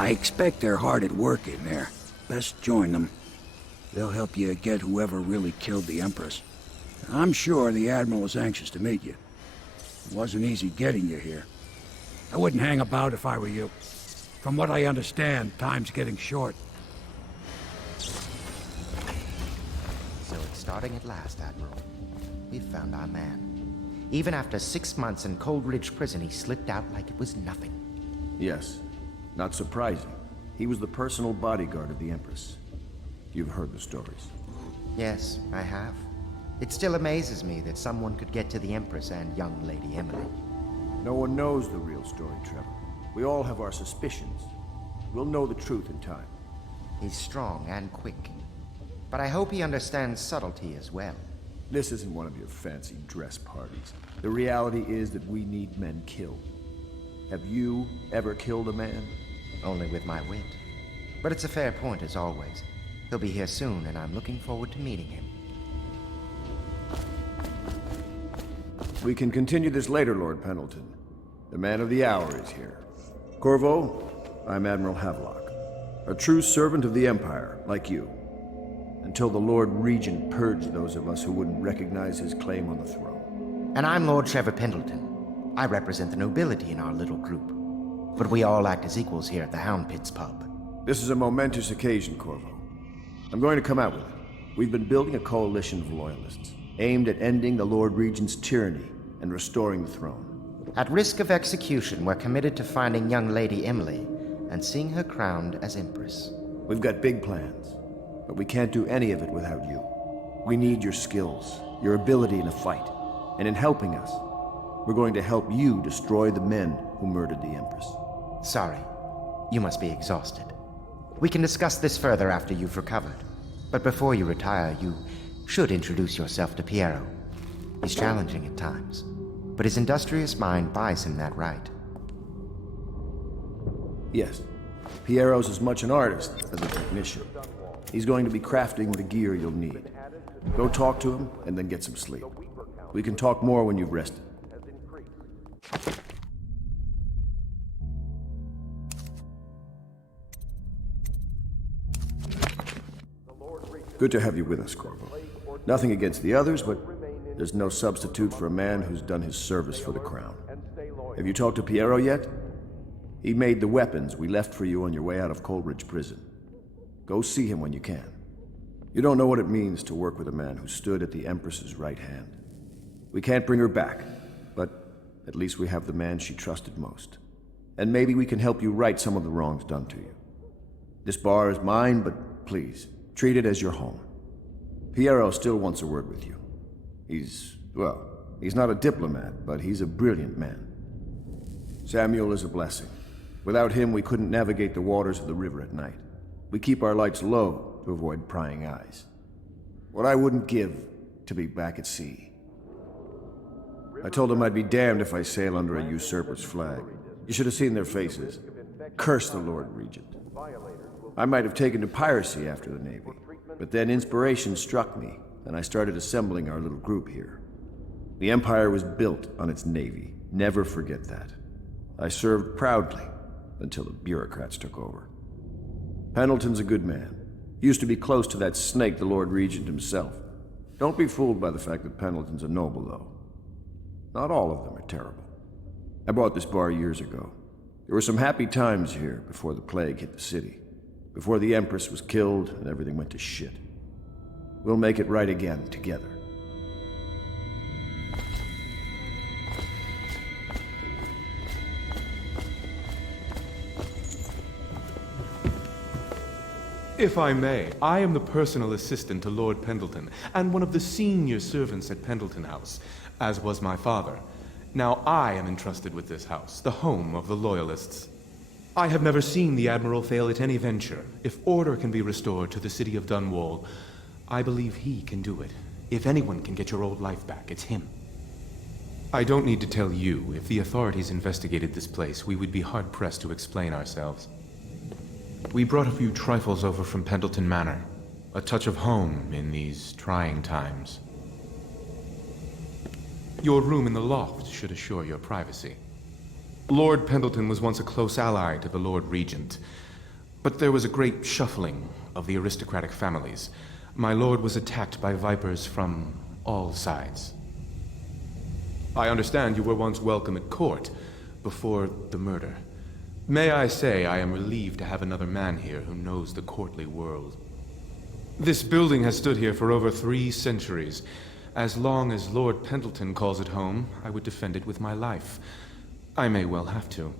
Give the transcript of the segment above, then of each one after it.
I expect they're hard at work in there. Best join them. They'll help you get whoever really killed the Empress. I'm sure the Admiral is anxious to meet you. It wasn't easy getting you here. I wouldn't hang about if I were you. From what I understand, time's getting short. So it's starting at last, Admiral. We've found our man. Even after 6 months in Cold Ridge Prison, he slipped out like it was nothing. Yes. Not surprising. He was the personal bodyguard of the Empress. You've heard the stories. Yes, I have. It still amazes me that someone could get to the Empress and young Lady Emily. No one knows the real story, Trevor. We all have our suspicions. We'll know the truth in time. He's strong and quick. But I hope he understands subtlety as well. This isn't one of your fancy dress parties. The reality is that we need men killed. Have you ever killed a man? Only with my wit. But it's a fair point as always. He'll be here soon, and I'm looking forward to meeting him. We can continue this later, Lord Pendleton. The man of the hour is here. Corvo, I'm Admiral Havelock. A true servant of the Empire, like you. Until the Lord Regent purged those of us who wouldn't recognize his claim on the throne. And I'm Lord Trevor Pendleton. I represent the nobility in our little group. But we all act as equals here at the Hound Pits Pub. This is a momentous occasion, Corvo. I'm going to come out with it. We've been building a coalition of loyalists, aimed at ending the Lord Regent's tyranny and restoring the throne. At risk of execution, we're committed to finding young Lady Emily and seeing her crowned as Empress. We've got big plans, but we can't do any of it without you. We need your skills, your ability in a fight, and in helping us, we're going to help you destroy the men who murdered the Empress. Sorry, you must be exhausted. We can discuss this further after you've recovered. But before you retire, you should introduce yourself to Piero. He's challenging at times, but his industrious mind buys him that right. Yes, Piero's as much an artist as a technician. He's going to be crafting the gear you'll need. Go talk to him, and then get some sleep. We can talk more when you've rested. Good to have you with us, Corvo. Nothing against the others, but there's no substitute for a man who's done his service for the crown. Have you talked to Piero yet? He made the weapons we left for you on your way out of Coleridge Prison. Go see him when you can. You don't know what it means to work with a man who stood at the Empress's right hand. We can't bring her back, but at least we have the man she trusted most. And maybe we can help you right some of the wrongs done to you. This bar is mine, but please, treat it as your home. Piero still wants a word with you. He's not a diplomat, but he's a brilliant man. Samuel is a blessing. Without him, we couldn't navigate the waters of the river at night. We keep our lights low to avoid prying eyes. What I wouldn't give to be back at sea. I told them I'd be damned if I sail under a usurper's flag. You should have seen their faces. Curse the Lord Regent. I might have taken to piracy after the Navy, but then inspiration struck me, and I started assembling our little group here. The Empire was built on its Navy. Never forget that. I served proudly until the bureaucrats took over. Pendleton's a good man. Used to be close to that snake, the Lord Regent himself. Don't be fooled by the fact that Pendleton's a noble, though. Not all of them are terrible. I bought this bar years ago. There were some happy times here before the plague hit the city. Before the Empress was killed and everything went to shit. We'll make it right again, together. If I may, I am the personal assistant to Lord Pendleton, and one of the senior servants at Pendleton House, as was my father. Now I am entrusted with this house, the home of the Loyalists. I have never seen the Admiral fail at any venture. If order can be restored to the city of Dunwall, I believe he can do it. If anyone can get your old life back, it's him. I don't need to tell you, if the authorities investigated this place, we would be hard-pressed to explain ourselves. We brought a few trifles over from Pendleton Manor. A touch of home in these trying times. Your room in the loft should assure your privacy. Lord Pendleton was once a close ally to the Lord Regent. But there was a great shuffling of the aristocratic families. My lord was attacked by vipers from all sides. I understand you were once welcome at court before the murder. May I say I am relieved to have another man here who knows the courtly world. This building has stood here for over 3 centuries. As long as Lord Pendleton calls it home, I would defend it with my life. I may well have to.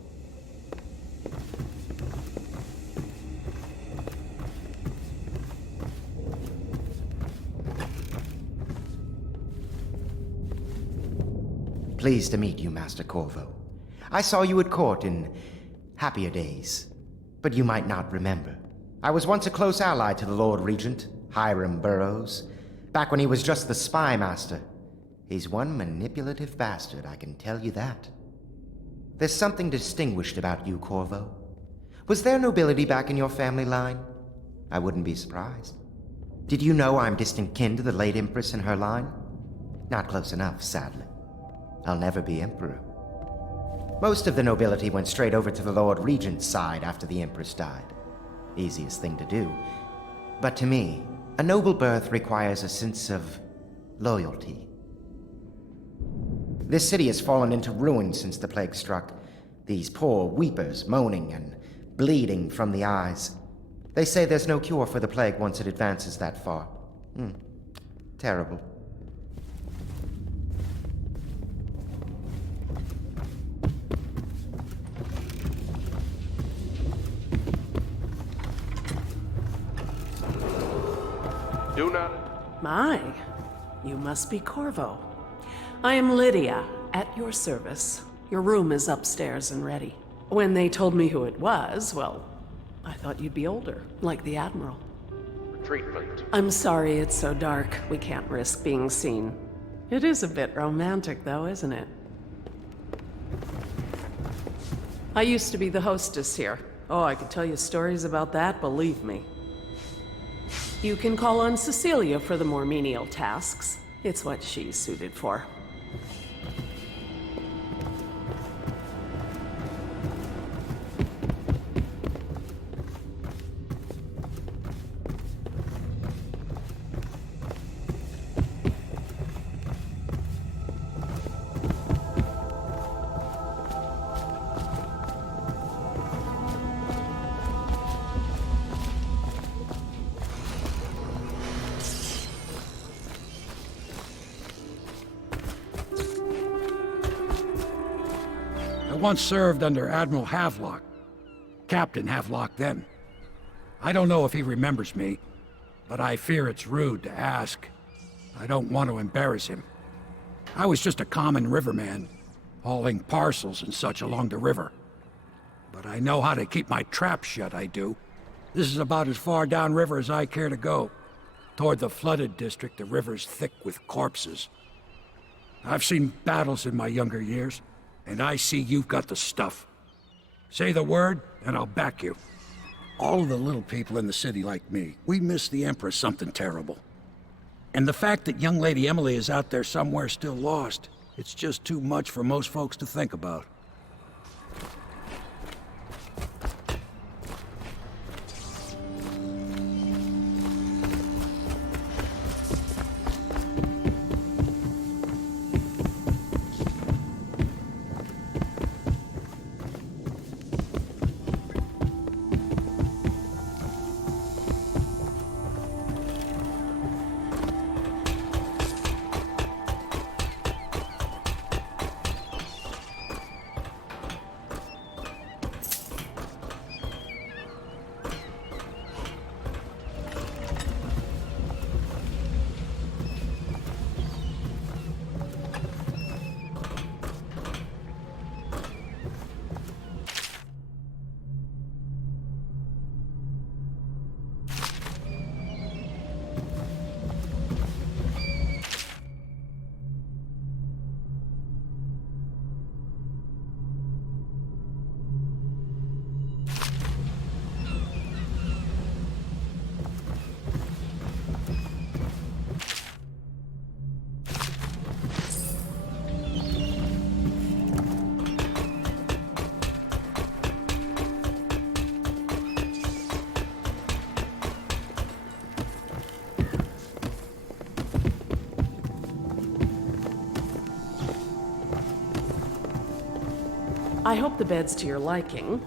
Pleased to meet you, Master Corvo. I saw you at court in happier days, but you might not remember. I was once a close ally to the Lord Regent, Hiram Burroughs, back when he was just the spy master. He's one manipulative bastard, I can tell you that. There's something distinguished about you, Corvo. Was there nobility back in your family line? I wouldn't be surprised. Did you know I'm distant kin to the late Empress and her line? Not close enough, sadly. I'll never be Emperor. Most of the nobility went straight over to the Lord Regent's side after the Empress died. Easiest thing to do. But to me, a noble birth requires a sense of loyalty. This city has fallen into ruin since the plague struck. These poor weepers moaning and bleeding from the eyes. They say there's no cure for the plague once it advances that far. Terrible. Do not. My, you must be Corvo. I am Lydia, at your service. Your room is upstairs and ready. When they told me who it was, well, I thought you'd be older, like the Admiral. Treatment. I'm sorry it's so dark. We can't risk being seen. It is a bit romantic, though, isn't it? I used to be the hostess here. Oh, I could tell you stories about that, believe me. You can call on Cecilia for the more menial tasks. It's what she's suited for. I once served under Admiral Havelock. Captain Havelock then. I don't know if he remembers me, but I fear it's rude to ask. I don't want to embarrass him. I was just a common riverman, hauling parcels and such along the river. But I know how to keep my trap shut, I do. This is about as far downriver as I care to go. Toward the flooded district, the river's thick with corpses. I've seen battles in my younger years, and I see you've got the stuff. Say the word, and I'll back you. All of the little people in the city like me, we miss the Empress something terrible. And the fact that young Lady Emily is out there somewhere still lost, it's just too much for most folks to think about. I hope the bed's to your liking.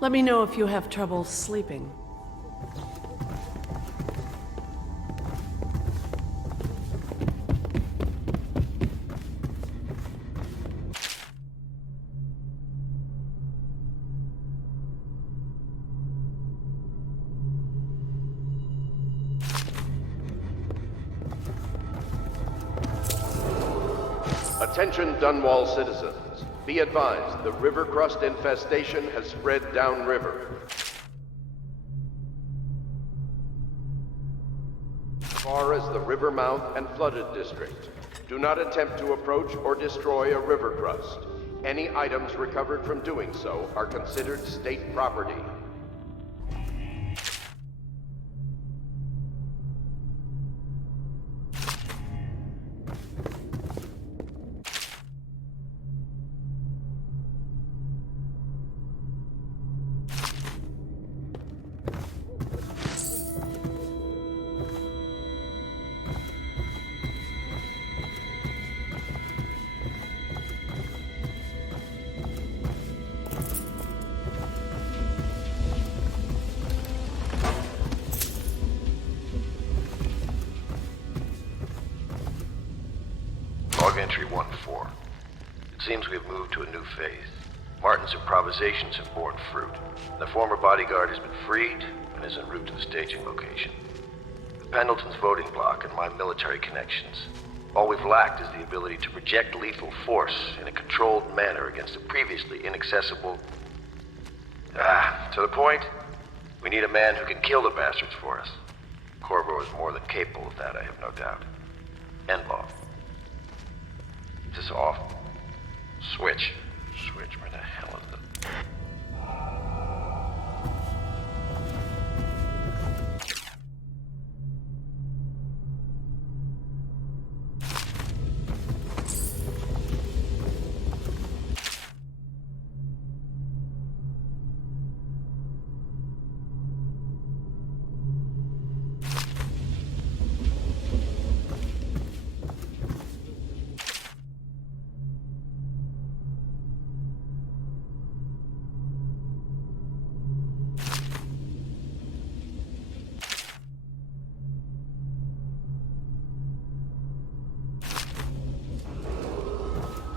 Let me know if you have trouble sleeping. Attention Dunwall citizens. Be advised, the river crust infestation has spread downriver. As far as the river mouth and flooded district. Do not attempt to approach or destroy a river crust. Any items recovered from doing so are considered state property. Log entry 1-4. It seems we have moved to a new phase. Martin's improvisations have borne fruit. The former bodyguard has been freed and is en route to the staging location. With Pendleton's voting block and my military connections, all we've lacked is the ability to project lethal force in a controlled manner against a previously inaccessible... to the point, we need a man who can kill the bastards for us. Corvo is more than capable of that, I have no doubt. Enlaw. Is this off? Switch. Switch, where the hell is it?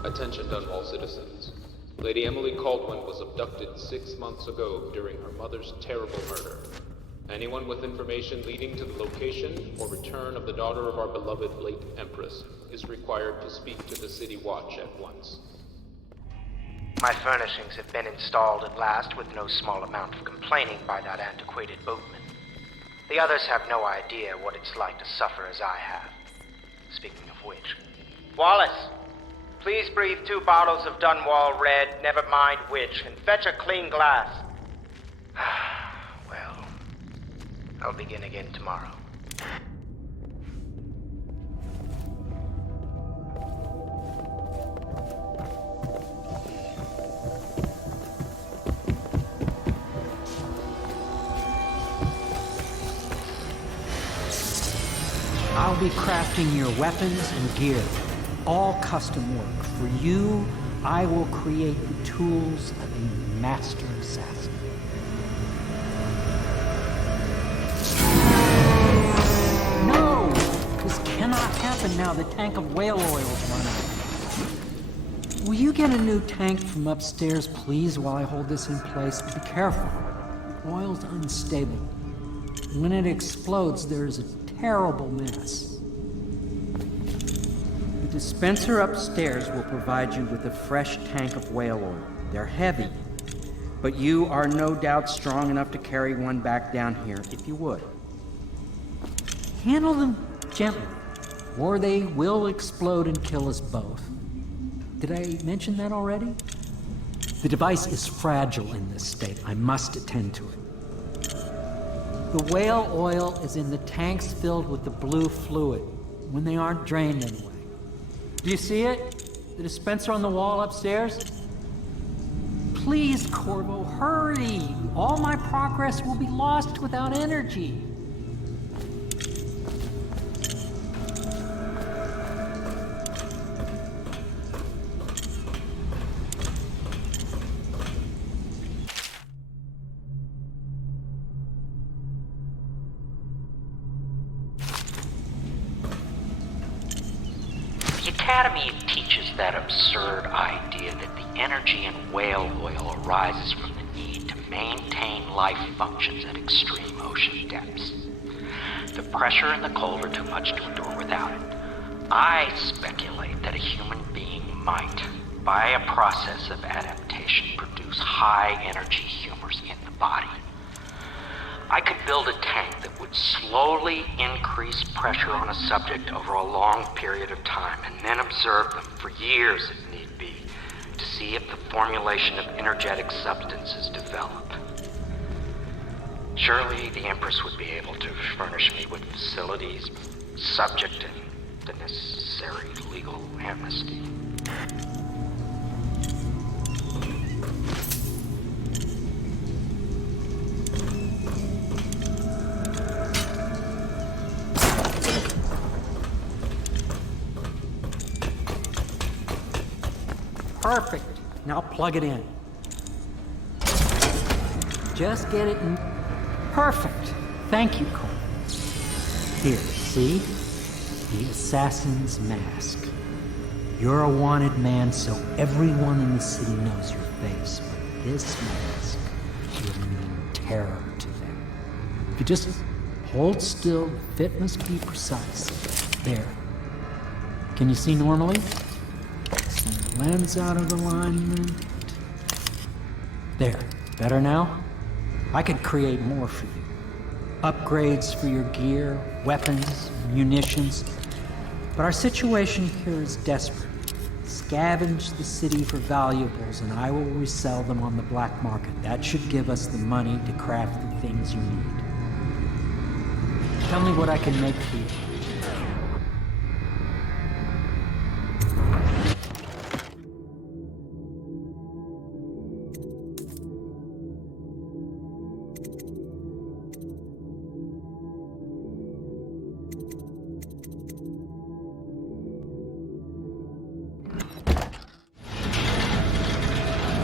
Attention Dunwall citizens. Lady Emily Caldwin was abducted 6 months ago during her mother's terrible murder. Anyone with information leading to the location or return of the daughter of our beloved late Empress is required to speak to the City Watch at once. My furnishings have been installed at last with no small amount of complaining by that antiquated boatman. The others have no idea what it's like to suffer as I have. Speaking of which... Wallace! Please breathe 2 bottles of Dunwall Red, never mind which, and fetch a clean glass. Well, I'll begin again tomorrow. I'll be crafting your weapons and gear. All custom work. For you, I will create the tools of a master assassin. No! This cannot happen now. The tank of whale oil is run out. Will you get a new tank from upstairs, please, while I hold this in place? Be careful. Oil's unstable. When it explodes, there's a terrible mess. The dispenser upstairs will provide you with a fresh tank of whale oil. They're heavy, but you are no doubt strong enough to carry one back down here if you would. Handle them gently, or they will explode and kill us both. Did I mention that already? The device is fragile in this state. I must attend to it. The whale oil is in the tanks filled with the blue fluid, when they aren't drained anyway. Do you see it? The dispenser on the wall upstairs? Please, Corvo, hurry! All my progress will be lost without energy. Academy teaches that absurd idea that the energy in whale oil arises from the need to maintain life functions at extreme ocean depths. The pressure and the cold are too much to endure without it. I speculate that a human being might, by a process of adaptation, produce high-energy humors in the body. I could build a tank that would slowly increase pressure on a subject over a long period of time, and then observe them for years if need be, to see if the formulation of energetic substances develop. Surely the Empress would be able to furnish me with facilities, subject and the necessary legal amnesty. Perfect. Now plug it in. Just get it in. Perfect. Thank you, Cole. Here, see? The assassin's mask. You're a wanted man, so everyone in the city knows your face. But this mask will mean terror to them. If you just hold still, the fit must be precise. There. Can you see normally? Send the lens out of alignment. There. Better now? I could create more for you. Upgrades for your gear, weapons, munitions. But our situation here is desperate. Scavenge the city for valuables and I will resell them on the black market. That should give us the money to craft the things you need. Tell me what I can make for you.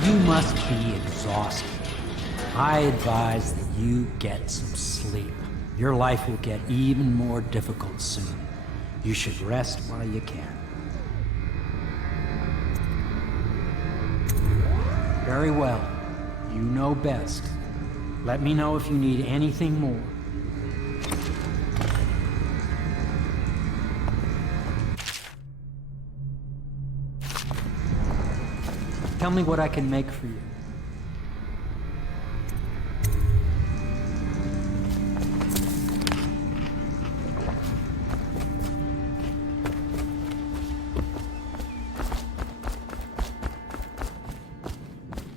You must be exhausted. I advise that you get some sleep. Your life will get even more difficult soon. You should rest while you can. Very well. You know best. Let me know if you need anything more. Tell me what I can make for you.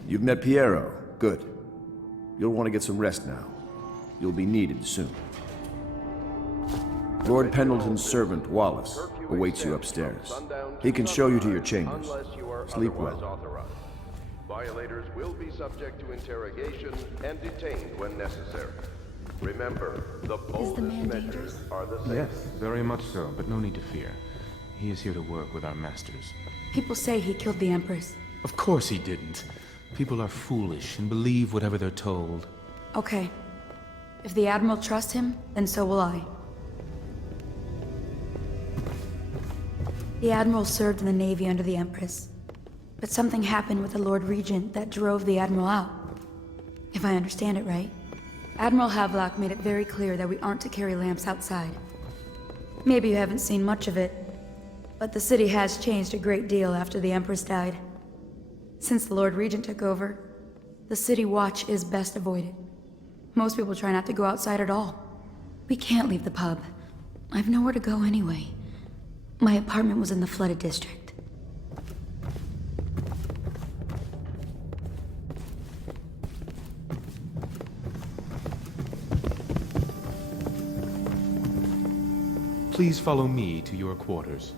You've met Piero. Good. You'll want to get some rest now. You'll be needed soon. Lord Pendleton's servant, Wallace, awaits you upstairs. He can show you to your chambers. Sleep well. Violators will be subject to interrogation and detained when necessary. Remember, the boldest measures are the same. Yes, very much so, but no need to fear. He is here to work with our masters. People say he killed the Empress. Of course he didn't. People are foolish and believe whatever they're told. Okay. If the Admiral trusts him, then so will I. The Admiral served in the Navy under the Empress. But something happened with the Lord Regent that drove the Admiral out. If I understand it right. Admiral Havelock made it very clear that we aren't to carry lamps outside. Maybe you haven't seen much of it, but the city has changed a great deal after the Empress died. Since the Lord Regent took over, the city watch is best avoided. Most people try not to go outside at all. We can't leave the pub. I've nowhere to go anyway. My apartment was in the flooded district. Please follow me to your quarters.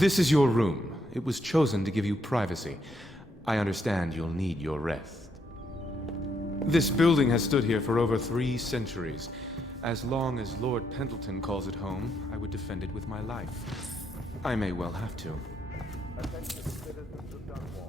This is your room. It was chosen to give you privacy. I understand you'll need your rest. This building has stood here for over 3 centuries. As long as Lord Pendleton calls it home, I would defend it with my life. I may well have to. Attention citizens of Dunwall.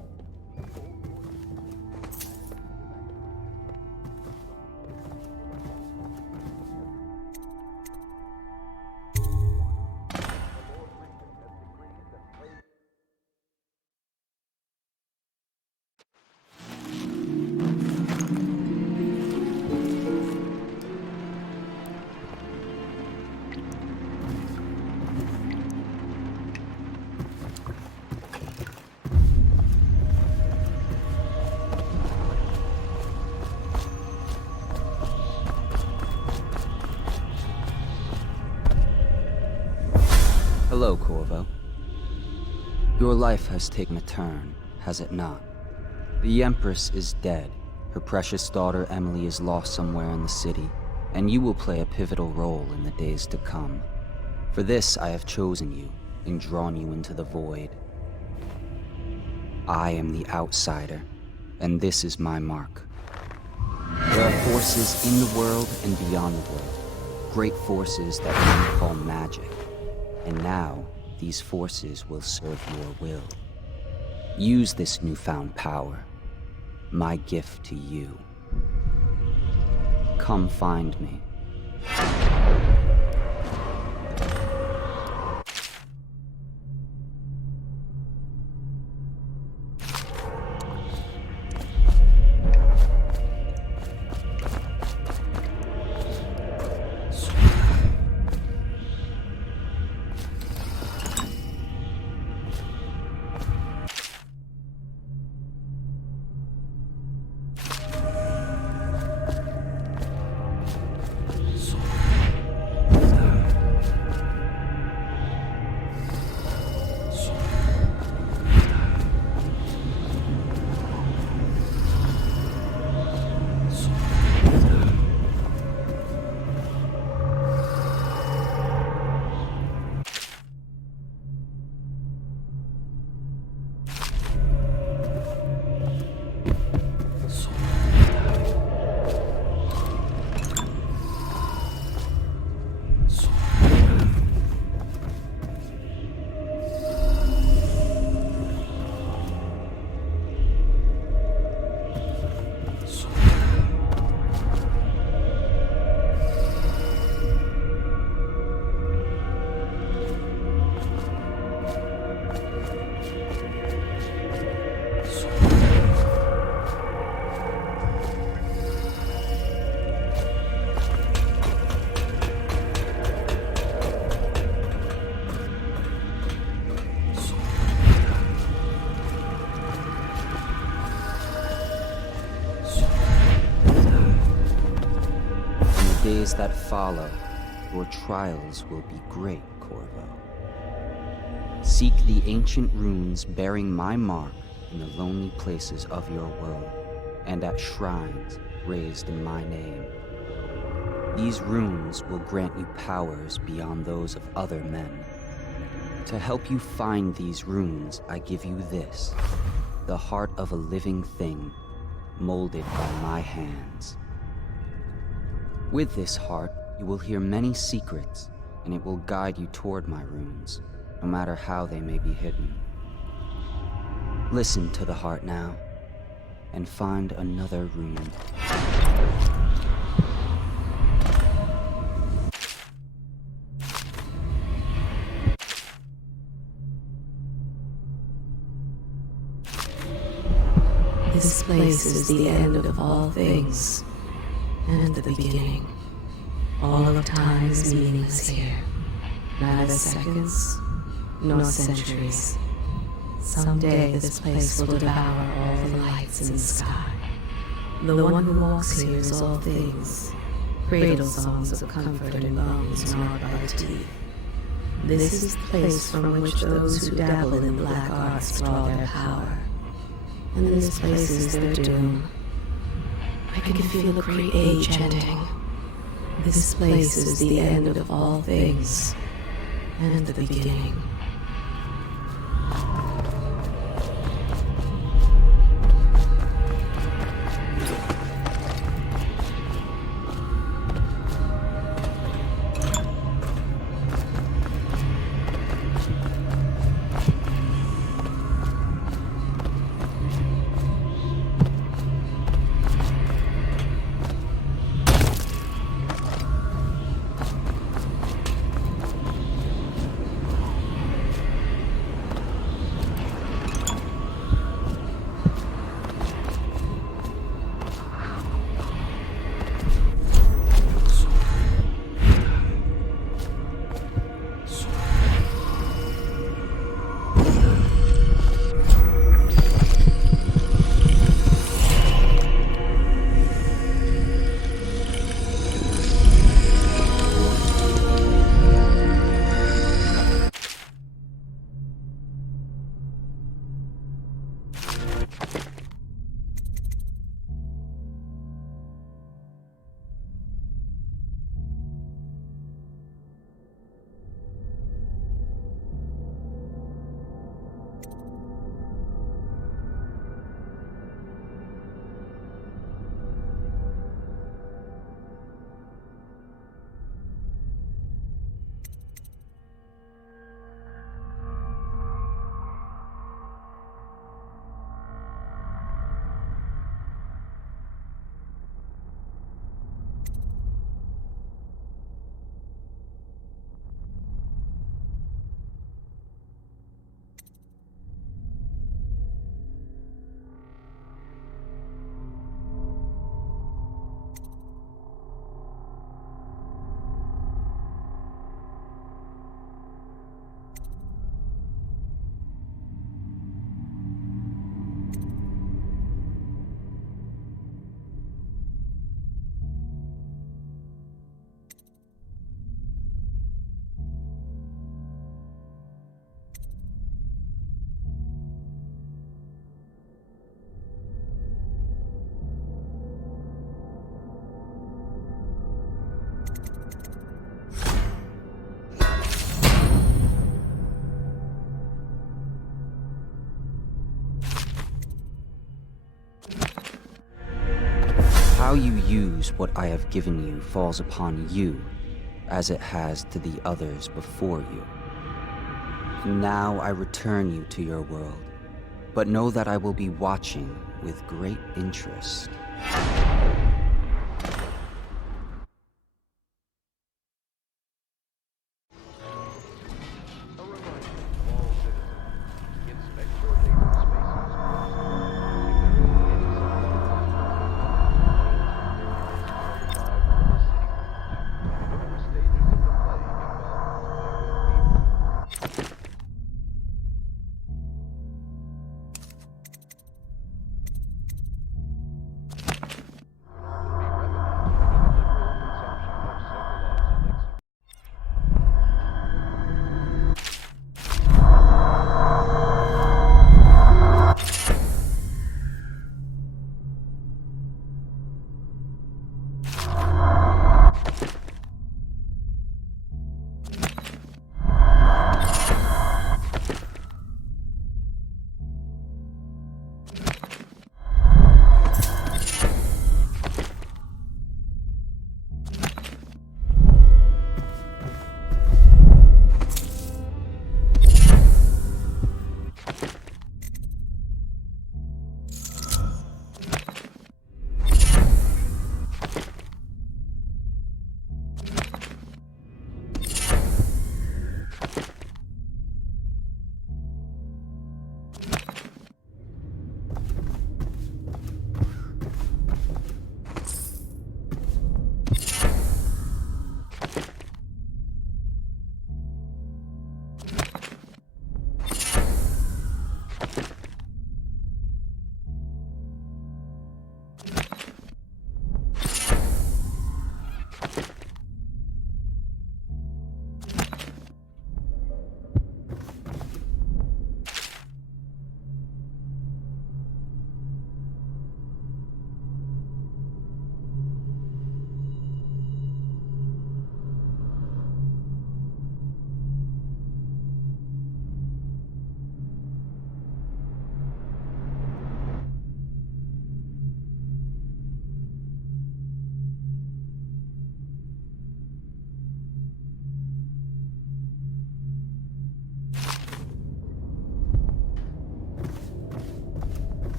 Hello, Corvo. Your life has taken a turn, has it not? The Empress is dead. Her precious daughter Emily is lost somewhere in the city, and you will play a pivotal role in the days to come. For this, I have chosen you and drawn you into the void. I am the outsider, and this is my mark. There are forces in the world and beyond the world, great forces that men call magic. And now, these forces will serve your will. Use this newfound power, my gift to you. Come find me. Days that follow, your trials will be great, Corvo. Seek the ancient runes bearing my mark in the lonely places of your world, and at shrines raised in my name. These runes will grant you powers beyond those of other men. To help you find these runes, I give you this, the heart of a living thing, molded by my hands. With this heart, you will hear many secrets, and it will guide you toward my runes, no matter how they may be hidden. Listen to the heart now, and find another rune. This place is the end of all things, and the beginning. All of time is meaningless here. Neither seconds, nor centuries. Someday this place will devour all the lights in the sky. The one who walks here is all things. Cradle songs of comfort and bones gnawed by teeth. This is the place from which those who dabble in the black arts draw their power. And this place is their doom. I can feel a great age ending. This place is the end of all things, and the beginning. How you use what I have given you falls upon you, as it has to the others before you. Now I return you to your world, but know that I will be watching with great interest.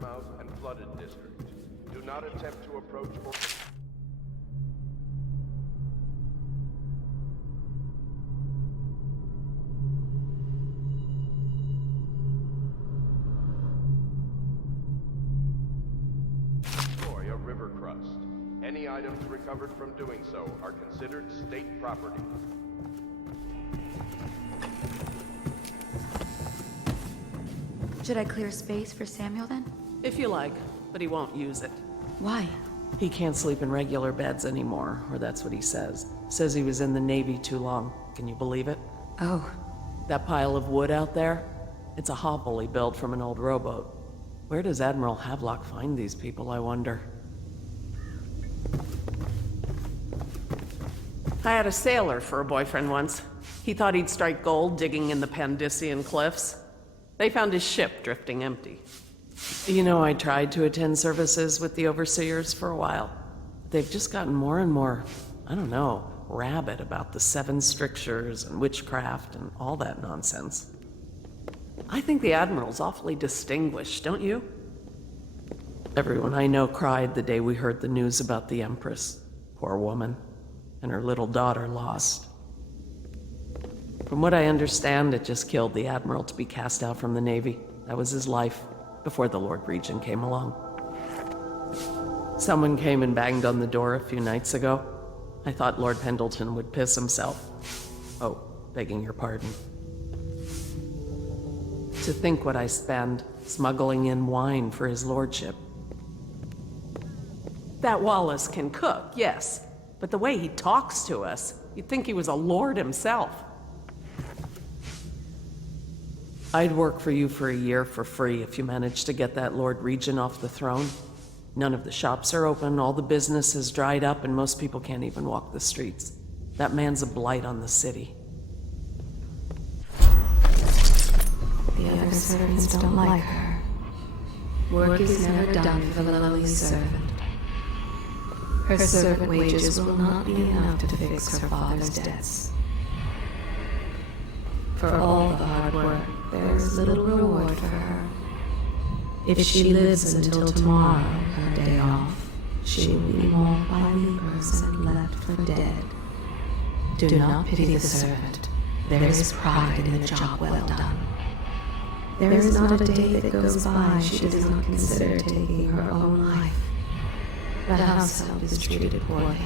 Mouth and flooded district. Do not attempt to approach or... destroy a river crust. Any items recovered from doing so are considered state property. Should I clear space for Samuel then? If you like, but he won't use it. Why? He can't sleep in regular beds anymore, or that's what he says. Says he was in the Navy too long. Can you believe it? Oh. That pile of wood out there? It's a hovel he built from an old rowboat. Where does Admiral Havelock find these people, I wonder? I had a sailor for a boyfriend once. He thought he'd strike gold digging in the Pandician cliffs. They found his ship drifting empty. You know, I tried to attend services with the overseers for a while. They've just gotten more and more, I don't know, rabid about the 7 strictures and witchcraft and all that nonsense. I think the Admiral's awfully distinguished, don't you? Everyone I know cried the day we heard the news about the Empress. Poor woman. And her little daughter lost. From what I understand, it just killed the Admiral to be cast out from the Navy. That was his life, before the Lord Regent came along. Someone came and banged on the door a few nights ago. I thought Lord Pendleton would piss himself. Oh, begging your pardon. To think what I spend smuggling in wine for his lordship. That Wallace can cook, yes, but the way he talks to us, you'd think he was a lord himself. I'd work for you for a year for free if you managed to get that Lord Regent off the throne. None of the shops are open, all the business has dried up, and most people can't even walk the streets. That man's a blight on the city. The other servants don't like her. Work is never done for the lowly servant. Her servant wages will not be enough to fix her father's debts. For all the hard work, there is little reward for her. If she lives until tomorrow, her day off, she will be mauled by lepers and left for dead. Do not pity the servant. There is pride in a job well done. There is not a day that goes by she does not consider taking her own life. The house help is treated poorly,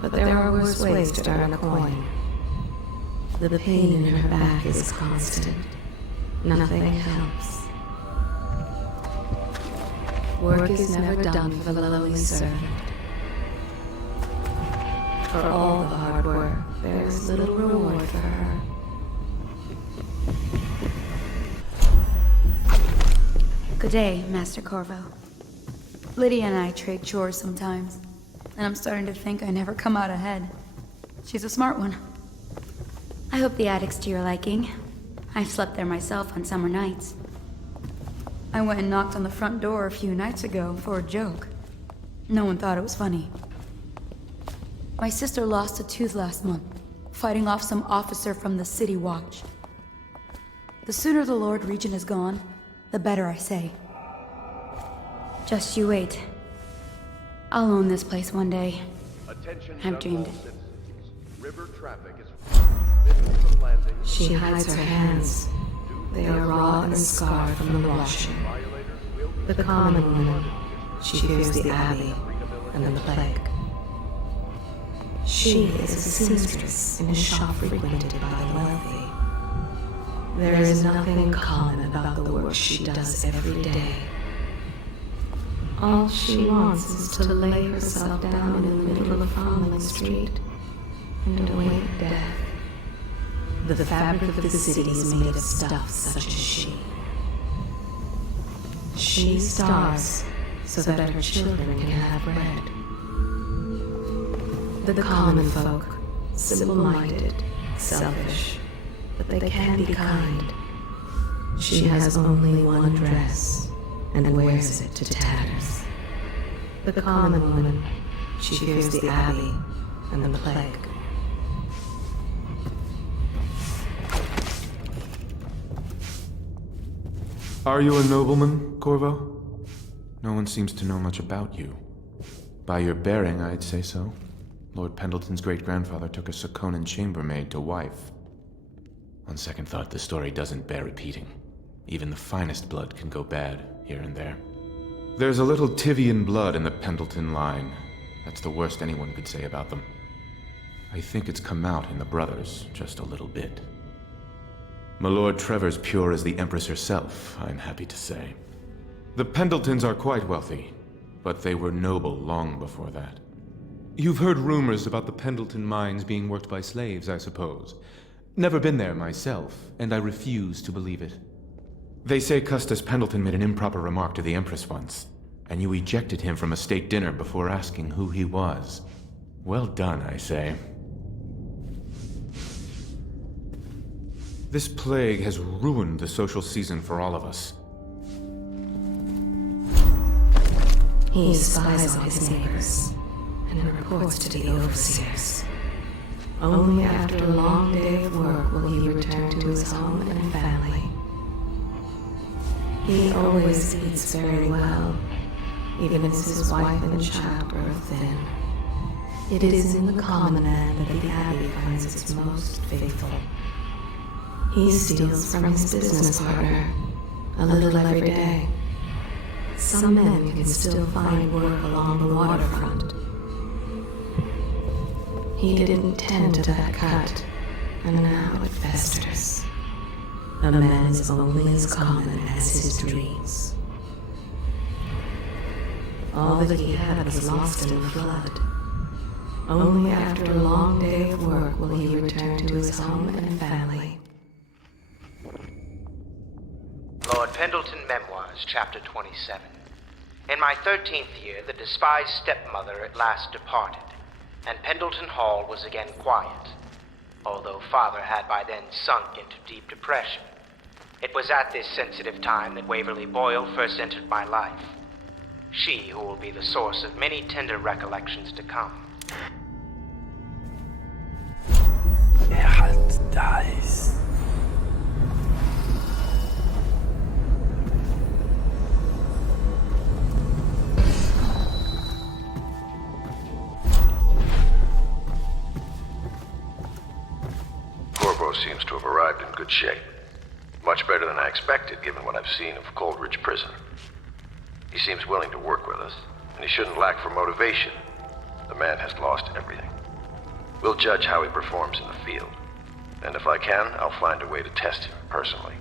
but there are worse ways to earn a coin. The pain in her back is constant. Nothing helps. Work is never done for the lowly servant. For all the hard work, there is little reward for her. Good day, Master Corvo. Lydia and I trade chores sometimes, and I'm starting to think I never come out ahead. She's a smart one. I hope the attic's to your liking. I've slept there myself on summer nights. I went and knocked on the front door a few nights ago for a joke. No one thought it was funny. My sister lost a tooth last month, fighting off some officer from the City Watch. The sooner the Lord Regent is gone, the better, I say. Just you wait. I'll own this place one day. I've dreamed it. River traffic is She hides her hands. They are raw and scarred from the washing. The common woman, she fears the Abbey and the plague. She is a seamstress in a shop frequented by the wealthy. There is nothing common about the work she does every day. All she wants is to lay herself down in the middle of Farming Street and await death. The fabric of the city is made of stuff such as she. She starves so that her children can have bread. The common folk, simple-minded, selfish, but they can be kind. She has only one dress and wears it to tatters. The common woman, she fears the Abbey and the plague. Are you a nobleman, Corvo? No one seems to know much about you. By your bearing, I'd say so. Lord Pendleton's great-grandfather took a Sokonan chambermaid to wife. On second thought, the story doesn't bear repeating. Even the finest blood can go bad, here and there. There's a little Tivian blood in the Pendleton line. That's the worst anyone could say about them. I think it's come out in the brothers, just a little bit. My Lord Trevor's pure as the Empress herself, I'm happy to say. The Pendletons are quite wealthy, but they were noble long before that. You've heard rumors about the Pendleton mines being worked by slaves, I suppose. Never been there myself, and I refuse to believe it. They say Custis Pendleton made an improper remark to the Empress once, and you ejected him from a state dinner before asking who he was. Well done, I say. This plague has ruined the social season for all of us. He spies on his neighbors and reports to the overseers. Only after a long day of work will he return to his home and family. He always eats very well, even as his wife and child grow thin. It is in the common man that the Abbey finds its most faithful. He steals from his business partner a little every day. Some men can still find work along the waterfront. He didn't tend to that cut, and now it festers. A man is only as common as his dreams. All that he had was lost in the flood. Only after a long day of work will he return to his home and family. Lord Pendleton Memoirs, Chapter 27. In my 13th year, the despised stepmother at last departed, and Pendleton Hall was again quiet, although Father had by then sunk into deep depression. It was at this sensitive time that Waverly Boyle first entered my life. She who will be the source of many tender recollections to come. Dies. Corvo seems to have arrived in good shape. Much better than I expected, given what I've seen of Coldridge Prison. He seems willing to work with us, and he shouldn't lack for motivation. The man has lost everything. We'll judge how he performs in the field. And if I can, I'll find a way to test him personally.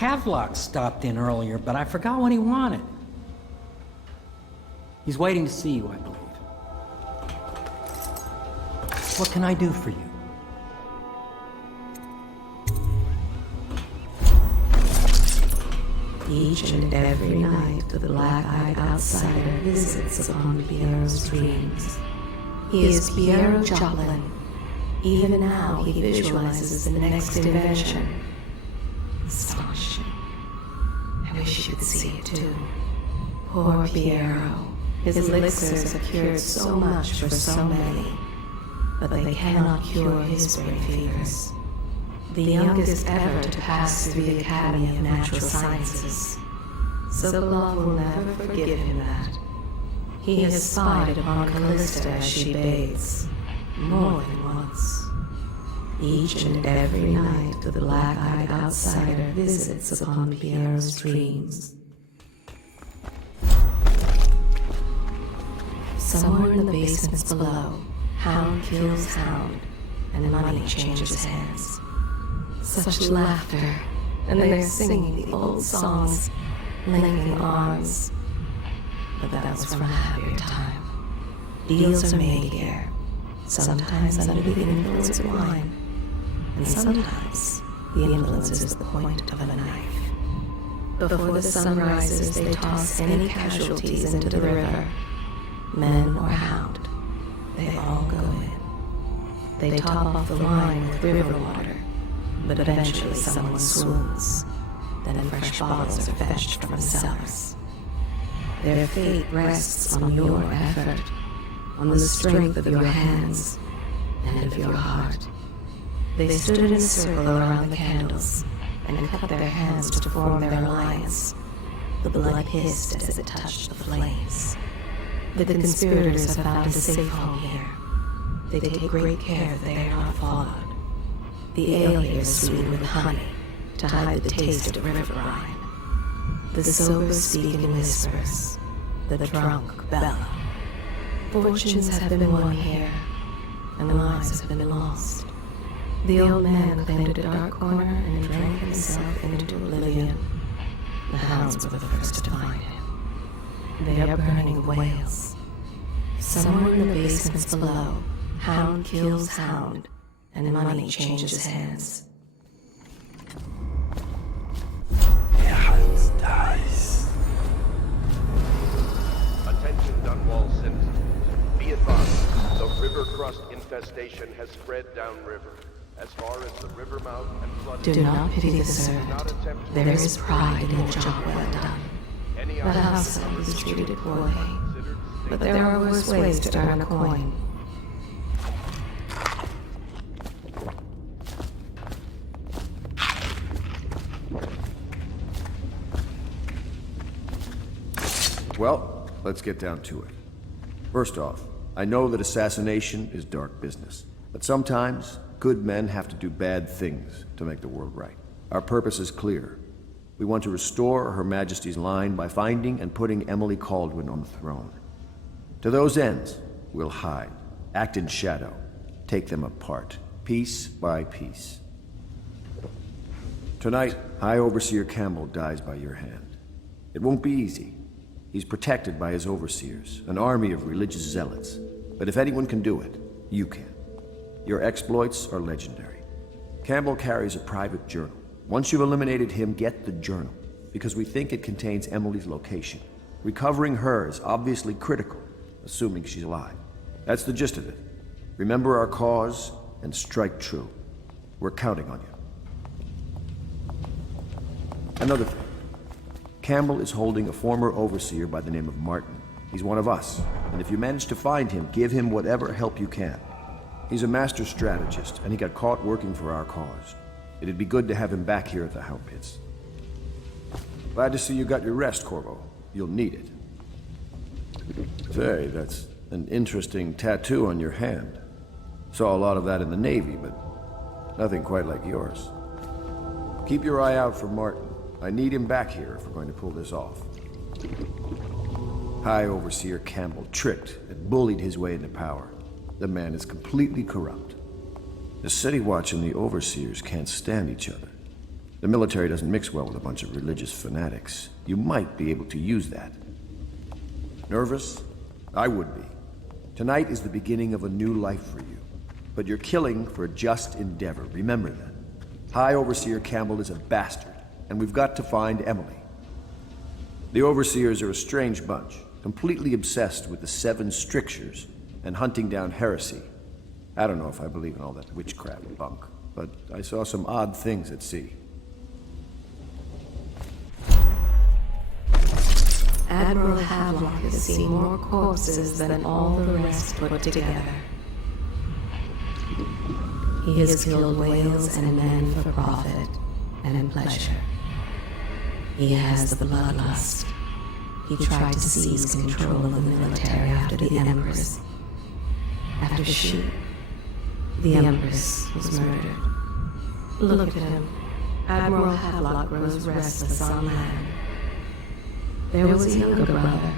Havelock stopped in earlier, but I forgot what he wanted. He's waiting to see you, I believe. What can I do for you? Each and every night the black-eyed outsider visits upon Piero's dreams. He is Piero Joplin. Even now he visualizes the next invention. Astonishing. I wish you could see it too. Poor Piero. His elixirs have cured so much for so many, but they cannot cure his brain fevers. The youngest ever to pass through the Academy of Natural Sciences. Sokolov will never forgive him that. He has spied upon Callista as she bathes, more than once. Each and every night the black-eyed outsider visits upon Piero's dreams. Somewhere in the basements below, Hound kills Hound, and money changes hands. Such laughter, and they're singing the old songs, linking arms. But that was from a happier time. Deals are made here, sometimes under the influence of wine, and sometimes the influence is the point of a knife. Before the sun rises, they toss any casualties into the river, men or hound. They all go in. They top off the wine with river water, but eventually someone swoons. Then fresh bottles are fetched from the cellars. Their fate rests on your effort, on the strength of your hands and of your heart. They stood in a circle around the candles and cut their hands to form their alliance. The blood hissed as it touched the flames. The conspirators have found a safe home here. They take great care that they are not followed. The ale here is sweetened with honey to hide the taste of river brine. The sober speak in whispers. The drunk bellow. Fortunes have been won here, and lives have been lost. The old man claimed a dark corner and drank himself into oblivion. The hounds were the first to find him. They are burning the whales. Somewhere in the basements below, Hound kills Hound, and money changes hands. Dies. all citizens. Be advised, the river crust infestation has spread downriver, as far as the river mouth and flood. Do not pity the servant. There is pride in the job well done. The house is treated poorly, but there are worse ways to earn a coin. Well, let's get down to it. First off, I know that assassination is dark business, but sometimes good men have to do bad things to make the world right. Our purpose is clear. We want to restore Her Majesty's line by finding and putting Emily Kaldwin on the throne. To those ends, we'll hide, act in shadow, take them apart, piece by piece. Tonight, High Overseer Campbell dies by your hand. It won't be easy. He's protected by his overseers, an army of religious zealots. But if anyone can do it, you can. Your exploits are legendary. Campbell carries a private journal. Once you've eliminated him, get the journal, because we think it contains Emily's location. Recovering her is obviously critical, assuming she's alive. That's the gist of it. Remember our cause and strike true. We're counting on you. Another thing. Campbell is holding a former overseer by the name of Martin. He's one of us, and if you manage to find him, give him whatever help you can. He's a master strategist, and he got caught working for our cause. It'd be good to have him back here at the Hound Pits. Glad to see you got your rest, Corvo. You'll need it. Say, that's an interesting tattoo on your hand. Saw a lot of that in the Navy, but nothing quite like yours. Keep your eye out for Martin. I need him back here if we're going to pull this off. High Overseer Campbell tricked and bullied his way into power. The man is completely corrupt. The City Watch and the Overseers can't stand each other. The military doesn't mix well with a bunch of religious fanatics. You might be able to use that. Nervous? I would be. Tonight is the beginning of a new life for you. But you're killing for a just endeavor. Remember that. High Overseer Campbell is a bastard. And we've got to find Emily. The Overseers are a strange bunch, completely obsessed with the 7 strictures and hunting down heresy. I don't know if I believe in all that witchcraft bunk, but I saw some odd things at sea. Admiral Havelock has seen more corpses than all the rest put together. He has killed whales and men for profit and pleasure. He has the bloodlust. He tried to seize control of the military after the Empress. After she, the Empress, was murdered. Look at him. Admiral Havelock grows restless on land. There was a younger brother,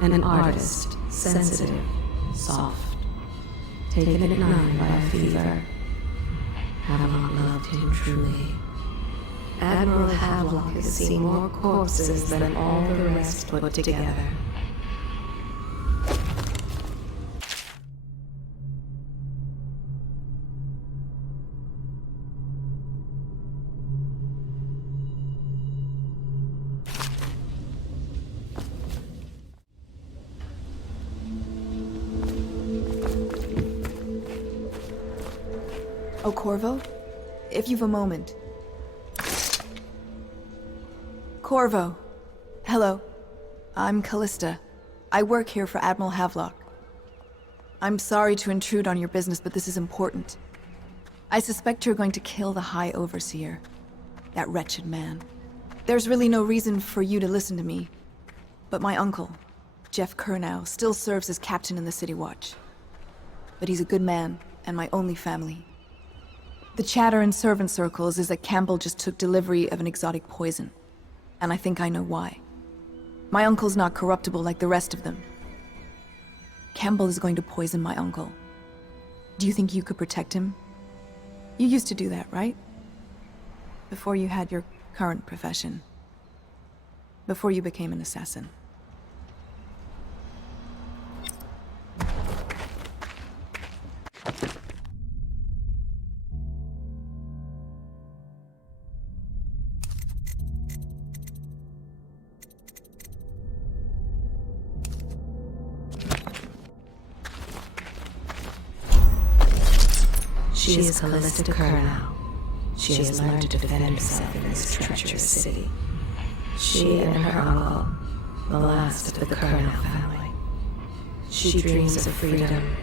an artist, sensitive, soft, taken at 9 by a fever. Havelock loved him truly. Admiral Havelock has seen more corpses than all the rest put together. Oh, Corvo? If you've a moment. Corvo. Hello. I'm Callista. I work here for Admiral Havelock. I'm sorry to intrude on your business, but this is important. I suspect you're going to kill the High Overseer. That wretched man. There's really no reason for you to listen to me. But my uncle, Jeff Kernow, still serves as captain in the City Watch. But he's a good man, and my only family. The chatter in servant circles is that Campbell just took delivery of an exotic poison. And I think I know why. My uncle's not corruptible like the rest of them. Campbell is going to poison my uncle. Do you think you could protect him? You used to do that, right? Before you had your current profession. Before you became an assassin. She is Callista Kurnow. She has learned to defend herself in this treacherous city. She and her uncle, the last of the Kurnow family. She dreams of freedom,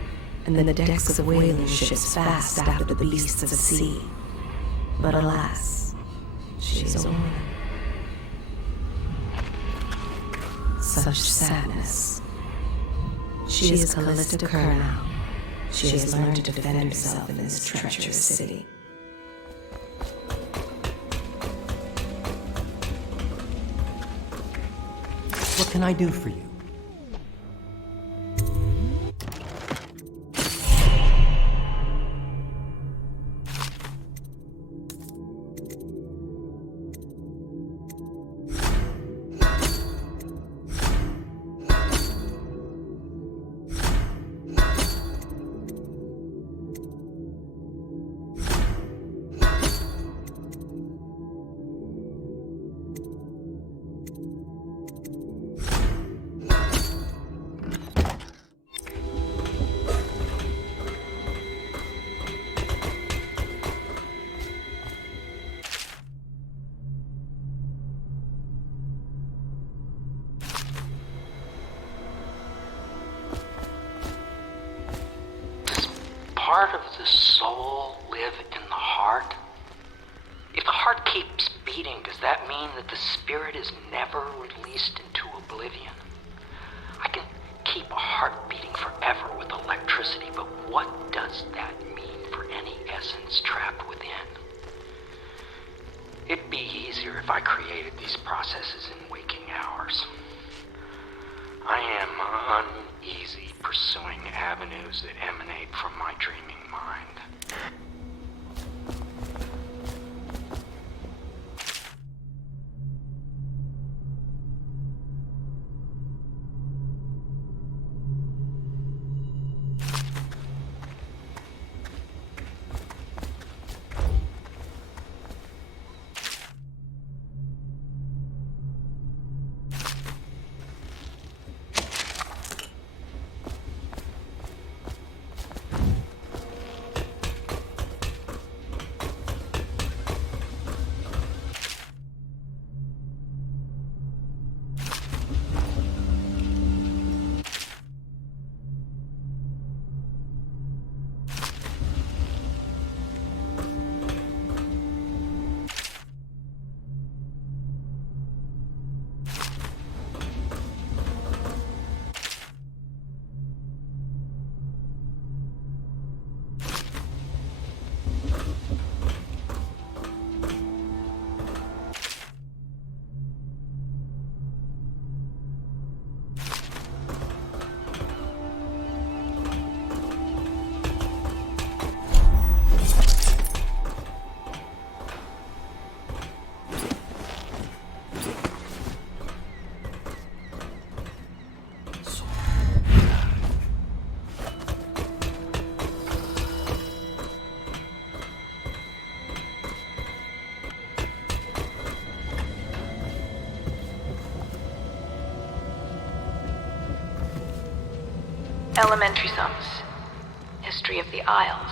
and the decks of whaling ships fast after the beasts of the sea. But alas, she is a woman. Such sadness. She is Callista Kurnow. She has learned to defend herself in this treacherous city. What can I do for you? Part of the soul live in the heart? If the heart keeps beating, does that mean that the spirit is never released into oblivion? I can keep a heart beating forever with electricity, but what does that mean for any essence trapped within? It'd be easier if I created these processes in waking hours. I am uneasy pursuing avenues that emanate from my dreaming mind. Elementary sums, history of the Isles,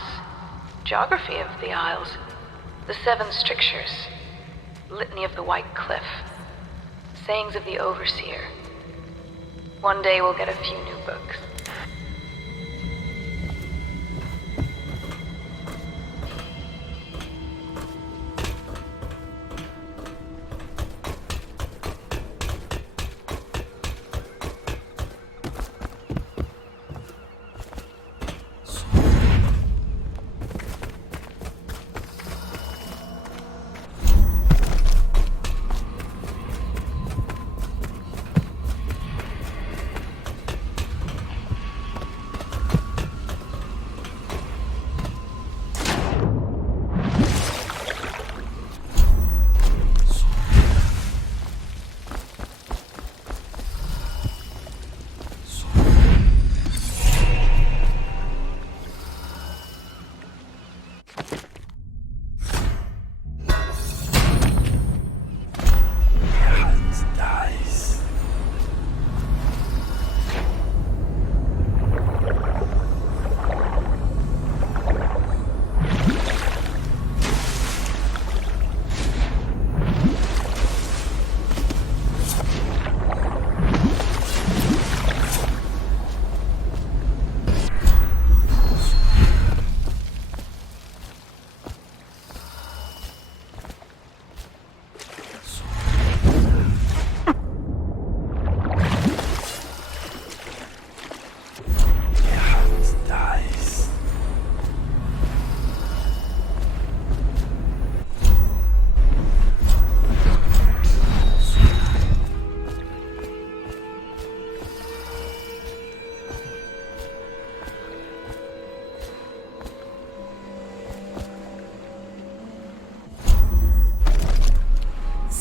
geography of the Isles, the Seven Strictures, litany of the White Cliff, sayings of the Overseer. One day we'll get a few new books.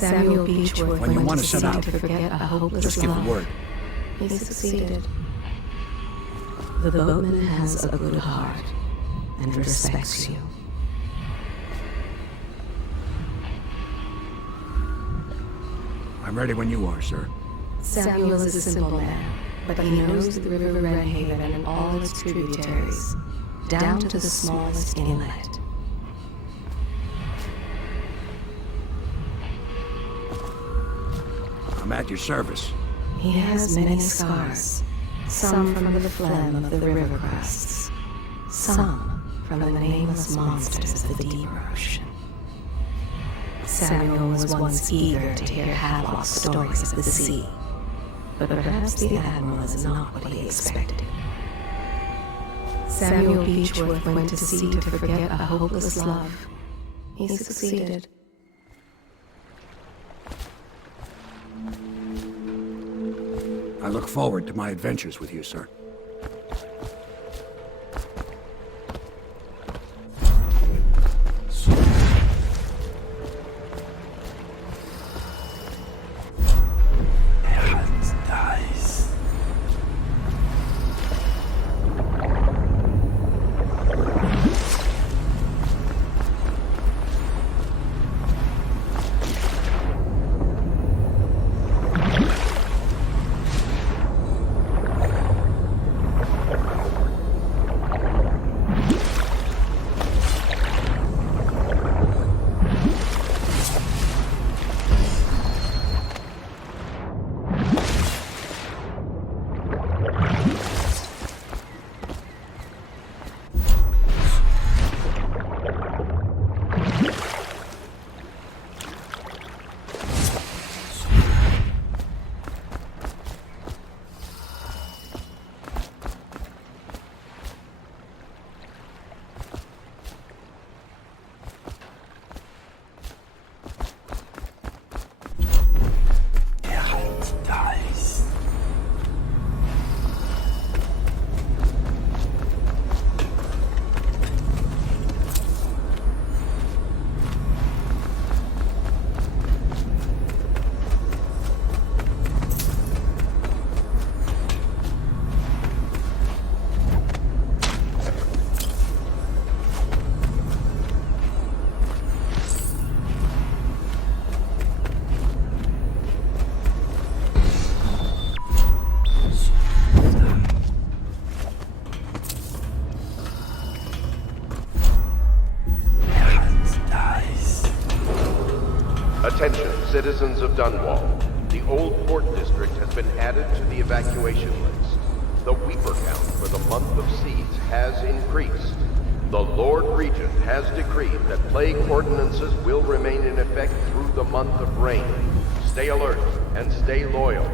Samuel Beechworth When you went want to to set sea out, to forget a hopeless just give the life. word. He succeeded. The boatman has a good heart and respects you. I'm ready when you are, sir. Samuel is a simple man, but he knows the River Redhaven and all its tributaries, down to the smallest inlet. I'm at your service. He has many scars, some from the phlegm of the river crests, some from the nameless monsters of the deeper ocean. Samuel was once eager to hear Havelock's stories of the sea, but perhaps the Admiral is not what he expected. Samuel Beechworth went to sea to forget a hopeless love. He succeeded. I look forward to my adventures with you, sir. Attention, citizens of Dunwall. The Old Port District has been added to the evacuation list. The Weeper count for the month of siege has increased. The Lord Regent has decreed that plague ordinances will remain in effect through the month of rain. Stay alert and stay loyal.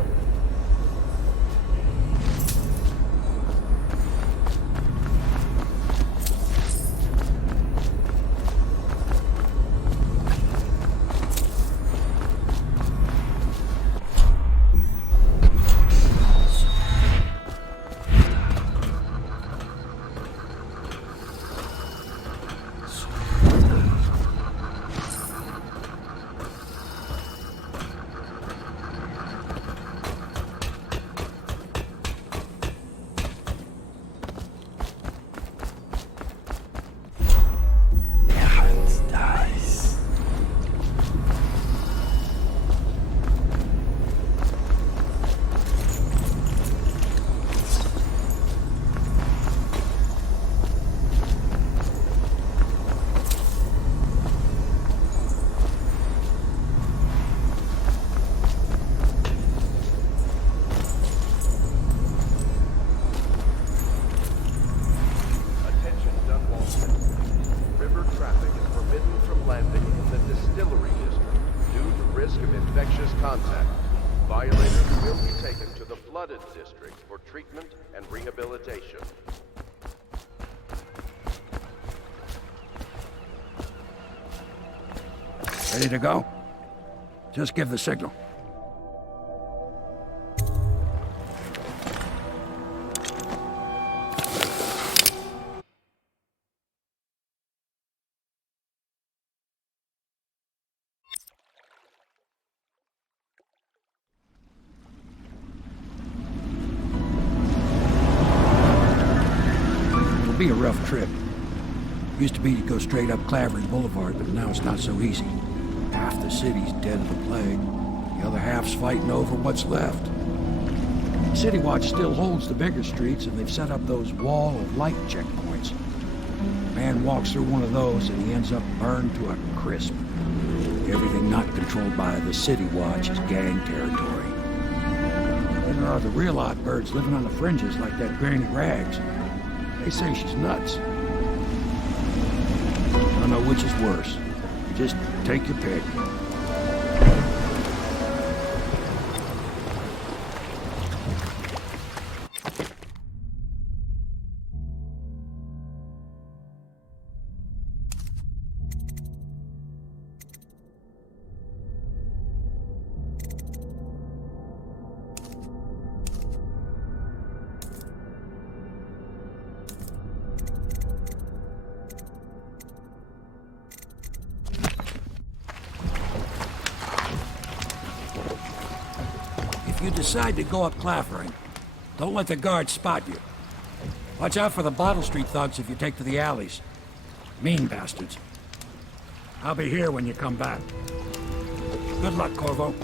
District for treatment and rehabilitation. Ready to go? Just give the signal. It'll be a rough trip. Used to be to go straight up Clavering Boulevard, but now it's not so easy. Half the city's dead of the plague. The other half's fighting over what's left. City Watch still holds the bigger streets, and they've set up those wall of light checkpoints. A man walks through one of those, and he ends up burned to a crisp. Everything not controlled by the City Watch is gang territory. And there are the real odd birds living on the fringes like that Granny Rags. They say she's nuts. I don't know which is worse. Just take your pick. If you decide to go up Clavering, don't let the guards spot you. Watch out for the Bottle Street thugs if you take to the alleys. Mean bastards. I'll be here when you come back. Good luck, Corvo.